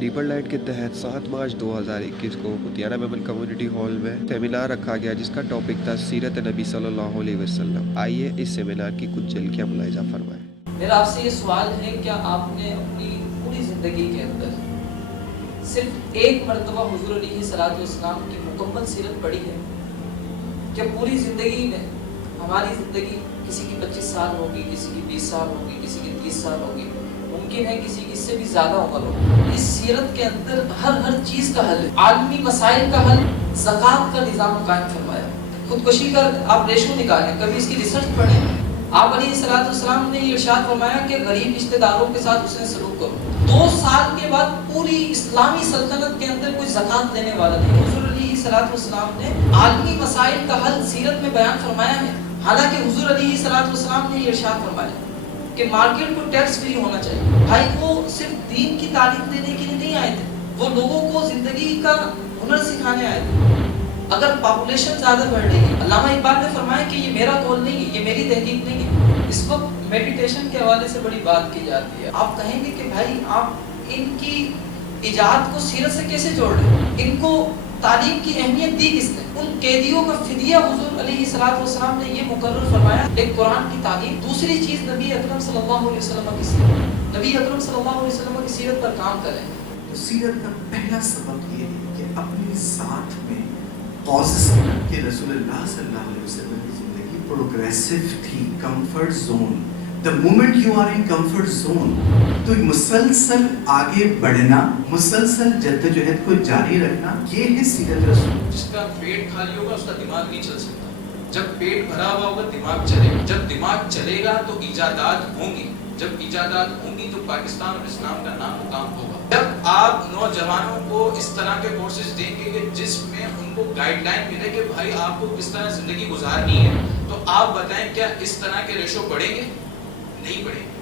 Deeper light کے تحت 7 مارچ 2021 کو پتیانہ میمن کمیونٹی ہال میں سیمینار رکھا گیا جس کا ٹاپک تھا سیرت نبی صلی اللہ علیہ وسلم۔ آئیے اس سیمینار کی کچھ جھلکیاں ملاحظہ فرمائیں۔ میرا آپ سے یہ سوال ہے، کیا آپ نے اپنی پوری زندگی کے اندر صرف ایک مرتبہ حضور علیہ الصلوۃ والسلام کی مکمل سیرت پڑھی ہے؟ کیا پوری زندگی میں، ہماری زندگی کسی کی 25 سال ہوگی، کسی کی 20 سال ہوگی، کسی کی 30 سال ہوگی، ممکن ہے کسی کی اس سے بھی زیادہ عمر ہو، اس سیرت کے اندر ہر چیز کا حل ہے، عالمی مسائل کا حل، زکوٰۃ کا نظام قائم فرمایا، خودکشی کا آپ ریشو نکالیں، کبھی اس کی ریسرچ پڑھیں۔ آپ علیہ الصلوۃ والسلام نے یہ ارشاد فرمایا کہ غریب رشتہ داروں کے ساتھ اس نے سلوک کرو۔ 2 سال کے بعد پوری اسلامی سلطنت کے اندر کوئی زکوٰۃ دینے والا نہیں۔ حضور علیہ الصلوۃ والسلام نے عالمی مسائل کا حل سیرت میں بیان فرمایا ہے، حالانکہ حضور علیہ الصلوۃ والسلام نے یہ ارشاد فرمایا کہ مارکیٹ کو ٹیکس فری ہونا چاہیے۔ بھائی وہ صرف دین کی تعلیم دینے کے لیے نہیں آئے تھے، وہ لوگوں کو زندگی کا ہنر سکھانے آئے تھے۔ اگر پاپولیشن زیادہ بڑھ رہی ہے، علامہ اقبال نے فرمایا کہ یہ میرا قول نہیں ہے، یہ میری تحقیق نہیں ہے، اس وقت میڈیٹیشن کے حوالے سے بڑی بات کی جاتی ہے۔ آپ کہیں گے کہ بھائی آپ ان کی ایجاد کو سیرت سے کیسے جوڑ رہے ہیں؟ ان کو تعلیم کی اہمیت دی کس نے؟ ان قیدیوں کا فدیہ حضور علیہ الصلوۃ والسلام نے یہ مقرر فرمایا، ایک قرآن کی تعلیم، دوسری چیز نبی اکرم صلی اللہ علیہ وسلم کی سیرت۔ نبی اکرم صلی اللہ علیہ وسلم کی سیرت پر کام کریں۔ تو سیرت کا پہلا سبق یہ ہے کہ اپنی ذات میں کوشش کریں کہ رسول اللہ صلی اللہ علیہ وسلم کی زندگی پروگریسو تھی، comfort zone. The moment you are in comfort zone تو مسلسل آگے بڑھنا، مسلسل جدوجہد کو جاری رکھنا، یہ ہے سیرت رسول۔ جس کا پیٹ خالی ہوگا اس کا دماغ نہیں چل سکتا۔ جب پیٹ بھرا ہوا ہوگا دماغ چلے گا، جب دماغ چلے گا تو ایجادات ہوں گی، جب ایجادات ہوں گی تو پاکستان اور اسلام کا نام مقام ہوگا۔ جب آپ نوجوانوں کو اس طرح کے کورسز دیں گے کہ جس میں ان کو گائیڈ لائن ملے کہ بھائی آپ کو کس طرح زندگی گزارنی ہے، تو آپ بتائیں کیا اس طرح کے ریشو بڑھیں گے؟ نہیں بڑھیں گے۔